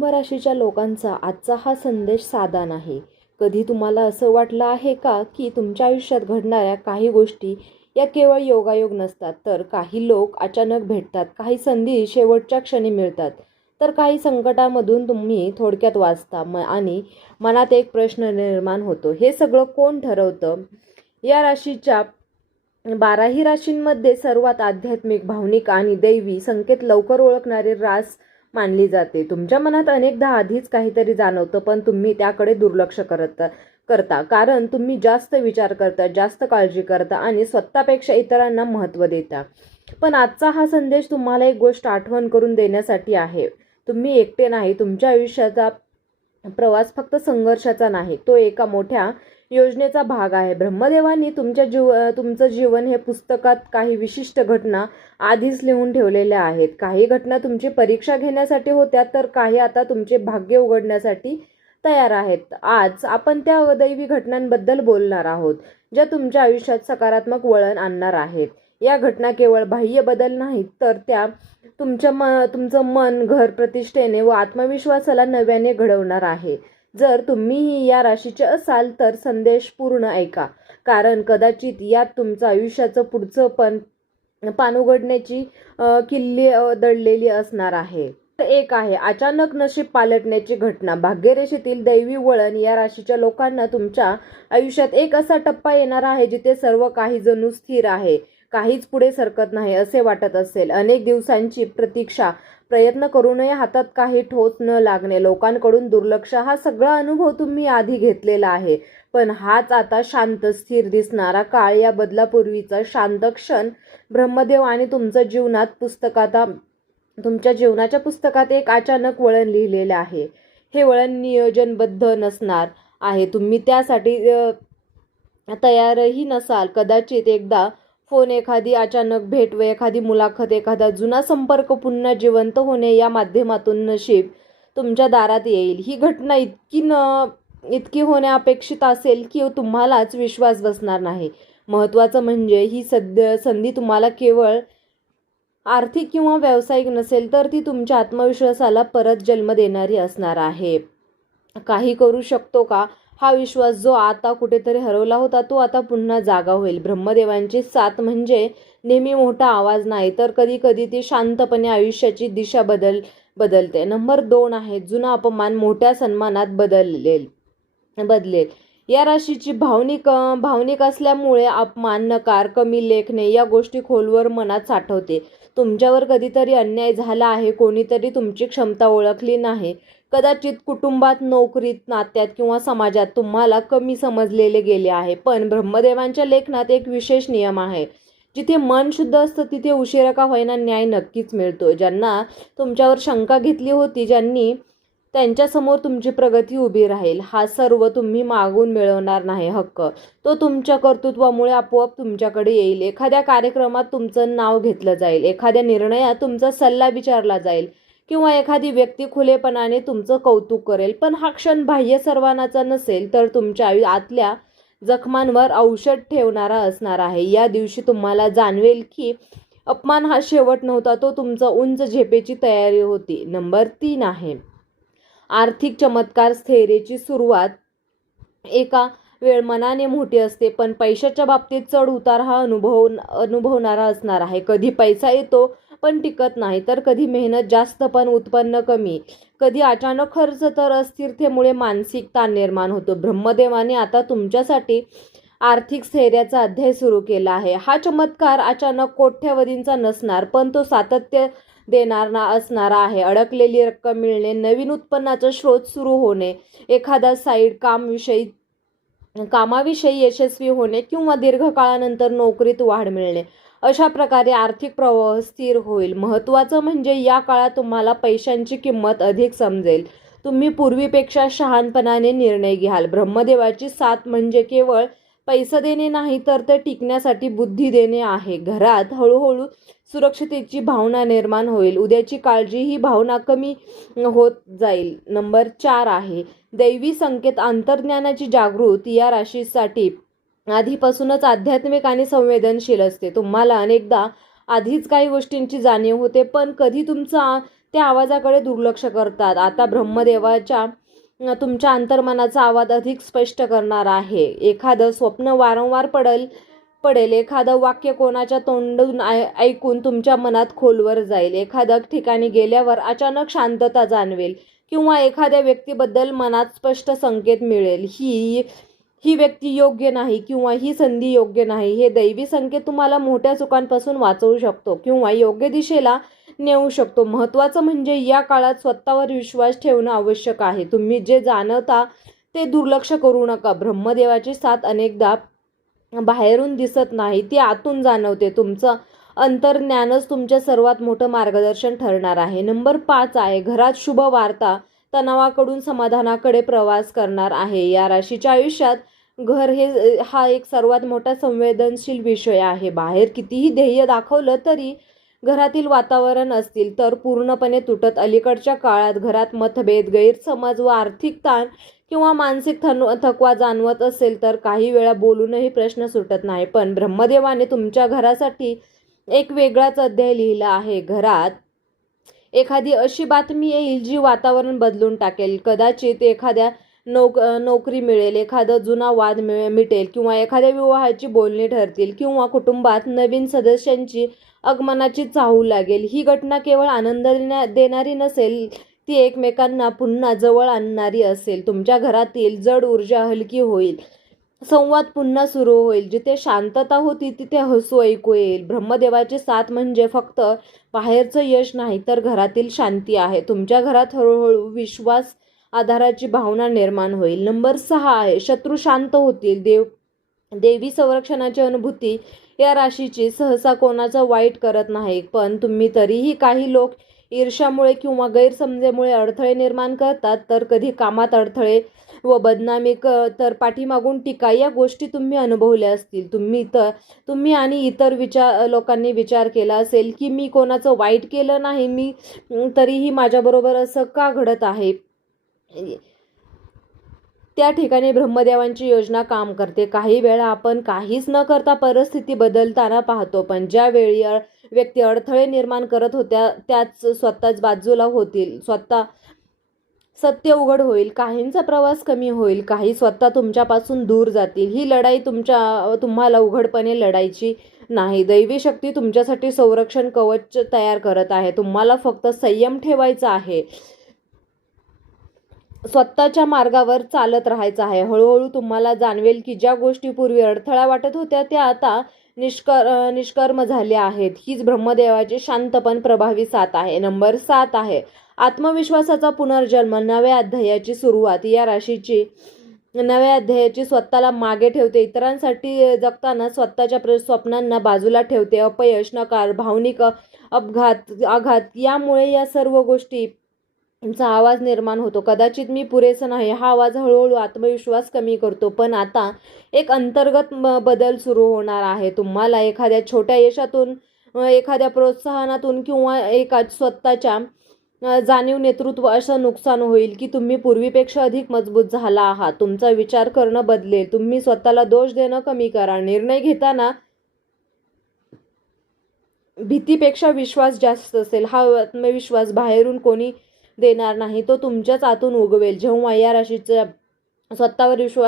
कुंभ राशीच्या लोकांचा आजचा हा संदेश साधा नाही. कधी तुम्हाला असं वाटलं आहे का की तुमच्या आयुष्यात घडणाऱ्या काही गोष्टी या केवळ योगायोग नसतात, तर काही लोक अचानक भेटतात, काही संधी शेवटच्या क्षणी मिळतात, तर काही संकटामधून तुम्ही थोडक्यात वाचता आणि मनात एक प्रश्न निर्माण होतो, हे सगळं कोण ठरवतं? या राशीच्या 12ही राशींमध्ये सर्वात आध्यात्मिक, भावनिक आणि दैवी संकेत लवकर ओळखणारी रास मानली जाते. तुमच्या मनात अनेकदा आधीच काहीतरी जाणवतं, पण तुम्ही त्याकडे दुर्लक्ष करता कारण तुम्ही जास्त विचार करता, जास्त काळजी करता आणि स्वतःपेक्षा इतरांना महत्त्व देता. पण आजचा हा संदेश तुम्हाला एक गोष्ट आठवण करून देण्यासाठी आहे. तुम्ही एकटे नाही. तुमच्या आयुष्याचा प्रवास फक्त संघर्षाचा नाही, तो एका मोठ्या योजनेचा भाग आहे. ब्रह्मदेवांनी तुमचं जीवन हे पुस्तकात काही विशिष्ट घटना आधीच लिहून ठेवलेल्या आहेत. काही घटना तुमची परीक्षा घेण्यासाठी होत्या, तर काही आता तुमचे भाग्य उघडण्यासाठी तयार आहेत. आज आपण त्या दैवी घटनांबद्दल बोलणार आहोत, ज्या तुमच्या आयुष्यात सकारात्मक वळण आणणार आहेत. या घटना केवळ बाह्य बदल नाहीत, तर त्या तुमचं मन, घर, प्रतिष्ठेने व आत्मविश्वासाला नव्याने घडवणार आहे. जर तुम्हीही या राशीचे असाल तर संदेश पूर्ण ऐका, कारण कदाचित यात तुमचं आयुष्याचं पुढचं पान उघडण्याची किल्ली दडलेली असणार आहे. एक आहे अचानक नशीब पालटण्याची घटना. भाग्यरेषेतील दैवी वळण. या राशीच्या लोकांना तुमच्या आयुष्यात एक असा टप्पा येणार आहे जिथे सर्व काही जणू स्थिर आहे, काहीच पुढे सरकत नाही असे वाटत असेल. अनेक दिवसांची प्रतीक्षा, प्रयत्न करूनही हातात काही ठोस न लागणे, लोकांकडून दुर्लक्ष, हा सगळा अनुभव तुम्ही आधी घेतलेला आहे. पण हाच आता शांत, स्थिर दिसणारा काळ, या बदलापूर्वीचा शांत क्षण. ब्रह्मदेव आणि तुमच्या जीवनाच्या पुस्तकात एक अचानक वळण लिहिलेले आहे. हे वळण नियोजनबद्ध नसणार आहे. तुम्ही त्यासाठी तयारही नसाल. कदाचित एकदा फोन, एखादी अचानक भेट व एखादी मुलाखत, एखादा जुना संपर्क पुन्हा जिवंत होणे, या माध्यमातून नशीब तुमच्या दारात येईल. ही घटना इतकी होणे अपेक्षित असेल की तुम्हालाच विश्वास बसणार नाही. महत्त्वाचं म्हणजे ही संधी तुम्हाला केवळ आर्थिक किंवा व्यावसायिक नसेल, तर ती तुमच्या आत्मविश्वासाला परत जन्म देणारी असणार आहे. काही करू शकतो का, हा विश्वास जो आता कुठेतरी हरवला होता, तो आता पुन्हा जागा होईल. ब्रह्मदेवांची साथ म्हणजे नेहमी मोठा आवाज नाही, तर कधी कधी ती शांतपणे आयुष्याची दिशा बदलते. नंबर 2 आहे जुना अपमान मोठ्या सन्मानात बदलेल. या राशीची भावनिक असल्यामुळे अपमान, नकार, कमी लेखणे या गोष्टी खोलवर मनात साठवते. तुमच्यावर कधीतरी अन्याय झाला आहे, कोणीतरी तुमची क्षमता ओळखली नाही. कदाचित कुटुंबात, नोकरीत, नात्यात किंवा समाजात तुम्हाला कमी समजलेले गेले आहे. पण ब्रह्मदेवांच्या लेखनात एक विशेष नियम आहे. जिथे मन शुद्ध असतं तिथे उशिरा का होईना न्याय नक्कीच मिळतो. ज्यांना तुमच्यावर शंका घेतली होती, त्यांच्यासमोर तुमची प्रगती उभी राहील. हा सर्व तुम्ही मागून मिळवणार नाही हक्क, तो तुमच्या कर्तृत्वामुळे आपोआप तुमच्याकडे येईल. एखाद्या कार्यक्रमात तुमचं नाव घेतलं जाईल, एखाद्या निर्णयात तुमचा सल्ला विचारला जाईल किंवा एखादी व्यक्ती खुलेपणाने तुमचं कौतुक करेल. पण हा क्षण बाह्य सर्वांनाचा नसेल, तर तुमच्या आतल्या जखमांवर औषध ठेवणारा असणार आहे. या दिवशी तुम्हाला जाणवेल की अपमान हा शेवट नव्हता, तो तुमचा उंच झेपेची तयारी होती. नंबर 3 आहे आर्थिक चमत्कार. स्थैर्याची सुरुवात एका वेळ मनाने मोठी असते, पण पैशाच्या बाबतीत चढ उतार हा अनुभवणारा असणार आहे. कधी पैसा येतो पण टिकत नाही, तर कधी मेहनत जास्त पण उत्पन्न कमी, कधी अचानक खर्च, तर अस्थिरतेमुळे मानसिक ताण निर्माण होतो. ब्रह्मदेवाने आता तुमच्यासाठी आर्थिक स्थैर्याचा अध्याय सुरू केला आहे. हा चमत्कार अचानक कोट्यवधींचा नसणार, पण तो सातत्य देणारा असणारा आहे. अडकलेली रक्कम मिळणे, नवीन उत्पन्नाचा स्रोत सुरू होणे, एखादा साईड कामाविषयी यशस्वी होणे किंवा दीर्घकाळानंतर नोकरीत वाढ मिळणे, अशा प्रकारे आर्थिक प्रवाह स्थिर होईल. महत्त्वाचं म्हणजे या काळात तुम्हाला पैशांची किंमत अधिक समजेल. तुम्ही पूर्वीपेक्षा शहाणपणाने निर्णय घ्याल. ब्रह्मदेवाची साथ म्हणजे केवळ पैसा देणे नाही, तर ते टिकण्यासाठी बुद्धी देणे आहे. घरात हळूहळू सुरक्षिततेची भावना निर्माण होईल. उद्याची काळजी ही भावना कमी होत जाईल. नंबर 4 आहे दैवी संकेत. अंतर्ज्ञानाची जागृती या राशीसाठी आधीपासूनच आध्यात्मिक आणि संवेदनशील असते. तुम्हाला अनेकदा आधीच काही गोष्टींची जाणीव होते, पण कधी त्या आवाजाकडे दुर्लक्ष करतात. आता ब्रह्मदेवाच्या तुमच्या अंतर्मनाचा आवाज अधिक स्पष्ट करणार आहे. एखादं स्वप्न वारंवार पडेल, एखादं वाक्य कोणाच्या तोंडून ऐकून तुमच्या मनात खोलवर जाईल, एखाद्या ठिकाणी गेल्यावर अचानक शांतता जाणवेल किंवा एखाद्या व्यक्तीबद्दल मनात स्पष्ट संकेत मिळेल. ही व्यक्ती योग्य नाही किंवा ही संधी योग्य नाही. हे दैवी संकेत तुम्हाला मोठ्या चुकांपासून वाचवू शकतो किंवा योग्य दिशेला नेऊ शकतो. महत्त्वाचं म्हणजे या काळात स्वतःवर विश्वास ठेवणं आवश्यक आहे. तुम्ही जे जाणता ते दुर्लक्ष करू नका. ब्रह्मदेवाची साथ अनेकदा बाहेरून दिसत नाही, ती आतून जाणवते. तुमचं अंतर्ज्ञानच तुमच्या सर्वात मोठं मार्गदर्शन ठरणार आहे. नंबर 5 आहे, घरात शुभ वार्ता तणावाकडून समाधानाकडे प्रवास करणार आहे. या राशीच्या आयुष्यात घर हा एक सर्वात मोठा संवेदनशील विषय आहे. बाहेर कितीही ध्येय दाखवलं तरी घरातील वातावरण असतील तर पूर्णपणे तुटत. अलीकडच्या काळात घरात मतभेद, गैरसमज व आर्थिक ताण किंवा मानसिक थकवा जाणवत असेल तर काही वेळा बोलूनही प्रश्न सुटत नाही. पण ब्रह्मदेवाने तुमच्या घरासाठी एक वेगळाच अध्याय लिहिला आहे. घरात एखादी अशी बातमी येईल जी वातावरण बदलून टाकेल. कदाचित एखाद्या नोकरी मिळेल, एखादा जुना वाद मिटेल किंवा एखाद्या विवाहाची बोलणी ठरतील किंवा कुटुंबात नवीन सदस्यांची आगमनाची चाहूल लागेल. ही घटना केवळ आनंद देणारी नसेल, ती एकमेकांना पुन्हा जवळ आणणारी असेल. तुमच्या घरातील जड ऊर्जा हलकी होईल, संवाद पुन्हा सुरू होईल. जिथे शांतता होती तिथे हसू ऐकू येईल. ब्रह्मदेवाची साथ म्हणजे फक्त बाहेरचं यश नाही तर घरातील शांती आहे. तुमच्या घरात हळूहळू विश्वास, आधाराची भावना निर्माण होईल. नंबर 6 आहे, शत्रू शांत होतील. देवी संरक्षणाची अनुभूती या राशीची सहसा कोणाचं वाईट करत नाही, पण तरीही काही लोक ईर्ष्यामुळे किंवा गैरसमजेमुळे अडथळे निर्माण करतात. तर कधी कामात अडथळे व बदनामी, तर पाठीमागून टीका, या गोष्टी तुम्ही अनुभवल्या असतील. तुम्ही आणि इतर लोकांनी विचार केला असेल की मी कोणाचं वाईट केलं नाही, तरीही माझ्याबरोबर असं का घडत आहे. त्या ठिकाणी ब्रह्मदेवांची योजना काम करते. काही वेळा आपण काहीच न करता परिस्थिती बदलताना पाहतो, पण ज्यावेळी व्यक्ती अडथळे निर्माण करत होत्या त्याच स्वतःच बाजूला होतील. सत्य उघड होईल. काहींचा प्रवास कमी होईल, काही स्वतः तुमच्यापासून दूर जातील. ही लढाई तुम्हाला उघडपणे लढायची नाही. दैवी शक्ती तुमच्यासाठी संरक्षण कवच तयार करत आहे. तुम्हाला फक्त संयम ठेवायचा आहे, स्वतःच्या मार्गावर चालत राहायचं आहे. हळूहळू तुम्हाला जाणवेल की ज्या गोष्टी पूर्वी अडथळा वाटत होत्या त्या आता निष्कर्म झाल्या आहेत. हीच ब्रह्मदेवाची शांत पण प्रभावी साथ आहे. नंबर 7 आहे, आत्मविश्वासाचा पुनर्जन्म, नव्या अध्यायाची सुरुवात. या राशीची नव्या अध्यायाची स्वतःला मागे ठेवते. इतरांसाठी जगताना स्वतःच्या स्वप्नांना बाजूला ठेवते. अपयश, नकार, भावनिक आघात यामुळे या सर्व गोष्टी चा आवाज निर्माण होतो. कदाचित मी पुरेसं नाही, हा आवाज हळूहळू आत्मविश्वास कमी करतो. पण आता एक अंतर्गत बदल सुरू होणार आहे. तुम्हाला एखाद्या छोट्या यशातून, एखाद्या प्रोत्साहनातून किंवा एका स्वतःच्या जाणीव नेतृत्व असं नुकसान होईल की तुम्ही पूर्वीपेक्षा अधिक मजबूत झाला आहात. तुमचा विचार करणं बदलेल. तुम्ही स्वतःला दोष देणं कमी करा. निर्णय घेताना भीतीपेक्षा विश्वास जास्त असेल. हा आत्मविश्वास बाहेरून कोणी देणार नाही, तो तुमच्याच आतून उगवेल. जेव्हा या राशीचा स्वतःवर विश्वास